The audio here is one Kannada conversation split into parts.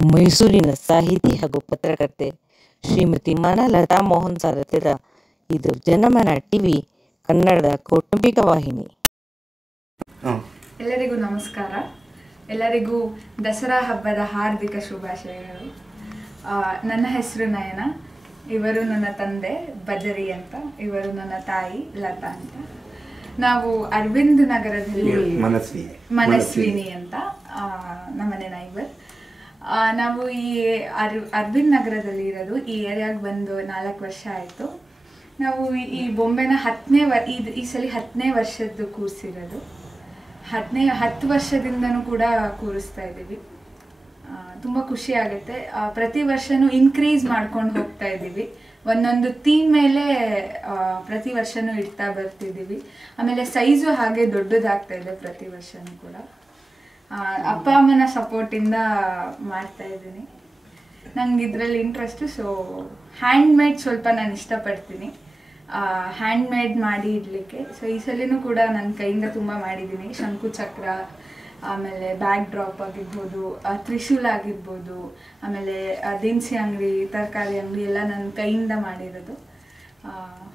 ಮೈಸೂರಿನ ಸಾಹಿತಿ ಹಾಗೂ ಪತ್ರಕರ್ತೆ ಶ್ರೀಮತಿ ಮನಲತಾ ಮೋಹನ್ ಸಾರಥ್ಯದ ಇದು ಜನಮನ ಟಿವಿ ಕನ್ನಡದ ಕೌಟುಂಬಿಕ ವಾಹಿನಿ. ಎಲ್ಲರಿಗೂ ನಮಸ್ಕಾರ. ಎಲ್ಲರಿಗೂ ದಸರಾ ಹಬ್ಬದ ಹಾರ್ದಿಕ ಶುಭಾಶಯಗಳು. ನನ್ನ ಹೆಸರು ನಯನ. ಇವರು ನನ್ನ ತಂದೆ ಬದರಿ ಅಂತ, ಇವರು ನನ್ನ ತಾಯಿ ಲತಾ ಅಂತ. ನಾವು ಅರವಿಂದ್ ನಗರದಲ್ಲಿ ಮನಸ್ವಿನಿ ಅಂತ ನಮ್ಮನೆ ನೈಬರ್. ನಾವು ಈ ಅರವಿಂದ್ ನಗರದಲ್ಲಿ ಇರೋದು. ಈ ಏರಿಯಾಗೆ ಬಂದು 4 ವರ್ಷ ಆಯಿತು. ನಾವು ಈ ಬೊಂಬೆನ ಈ ಸಲ 10ನೇ ವರ್ಷದ್ದು ಕೂರಿಸಿರೋದು. 10 ವರ್ಷದಿಂದನೂ ಕೂಡ ಕೂರಿಸ್ತಾ ಇದ್ದೀವಿ. ತುಂಬ ಖುಷಿ ಆಗುತ್ತೆ. ಪ್ರತಿ ವರ್ಷನೂ ಇನ್ಕ್ರೀಸ್ ಮಾಡ್ಕೊಂಡು ಹೋಗ್ತಾ ಇದ್ದೀವಿ. ಒಂದೊಂದು ಥೀಮ್ ಮೇಲೆ ಪ್ರತಿ ವರ್ಷನೂ ಇಡ್ತಾ ಬರ್ತಿದ್ದೀವಿ. ಆಮೇಲೆ ಸೈಜು ಹಾಗೆ ದೊಡ್ಡದಾಗ್ತಾ ಇದೆ ಪ್ರತಿ ವರ್ಷನೂ ಕೂಡ. ಅಪ್ಪ ಅಮ್ಮನ ಸಪೋರ್ಟಿಂದ ಮಾಡ್ತಾ ಇದ್ದೀನಿ. ನಂಗೆ ಇದರಲ್ಲಿ ಇಂಟ್ರೆಸ್ಟು. ಸೊ ಹ್ಯಾಂಡ್ಮೇಡ್ ಸ್ವಲ್ಪ ನಾನು ಇಷ್ಟಪಡ್ತೀನಿ, ಹ್ಯಾಂಡ್ಮೇಡ್ ಮಾಡಿ ಇಡಲಿಕ್ಕೆ. ಸೊ ಈ ಸಲಿನೂ ಕೂಡ ನನ್ನ ಕೈಯಿಂದ ತುಂಬ ಮಾಡಿದ್ದೀನಿ. ಶಂಕು ಚಕ್ರ, ಆಮೇಲೆ ಬ್ಯಾಕ್ ಡ್ರಾಪ್ ಆಗಿರ್ಬೋದು, ತ್ರಿಶೂಲ್ ಆಗಿರ್ಬೋದು, ಆಮೇಲೆ ದಿನಸಿ ಅಂಗಡಿ, ತರಕಾರಿ ಅಂಗಡಿ ಎಲ್ಲ ನನ್ನ ಕೈಯಿಂದ ಮಾಡಿರೋದು.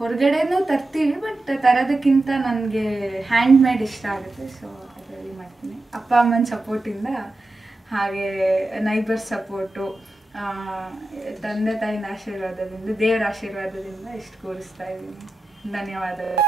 ಹೊರಗಡೆನೂ ತರ್ತೀವಿ, ಬಟ್ ತರೋದಕ್ಕಿಂತ ನನಗೆ ಹ್ಯಾಂಡ್ಮೇಡ್ ಇಷ್ಟ ಆಗುತ್ತೆ. ಸೊ ಅದರಲ್ಲಿ ಮಾಡ್ತೀನಿ. ಅಪ್ಪ ಅಮ್ಮನ ಸಪೋರ್ಟಿಂದ, ಹಾಗೆ ನೈಬರ್ ಸಪೋರ್ಟು, ತಂದೆ ತಾಯಿನ ಆಶೀರ್ವಾದದಿಂದ, ದೇವರ ಆಶೀರ್ವಾದದಿಂದ ಇಷ್ಟು ಕೂರಿಸ್ತಾ ಇದ್ದೀನಿ. ಧನ್ಯವಾದಗಳು.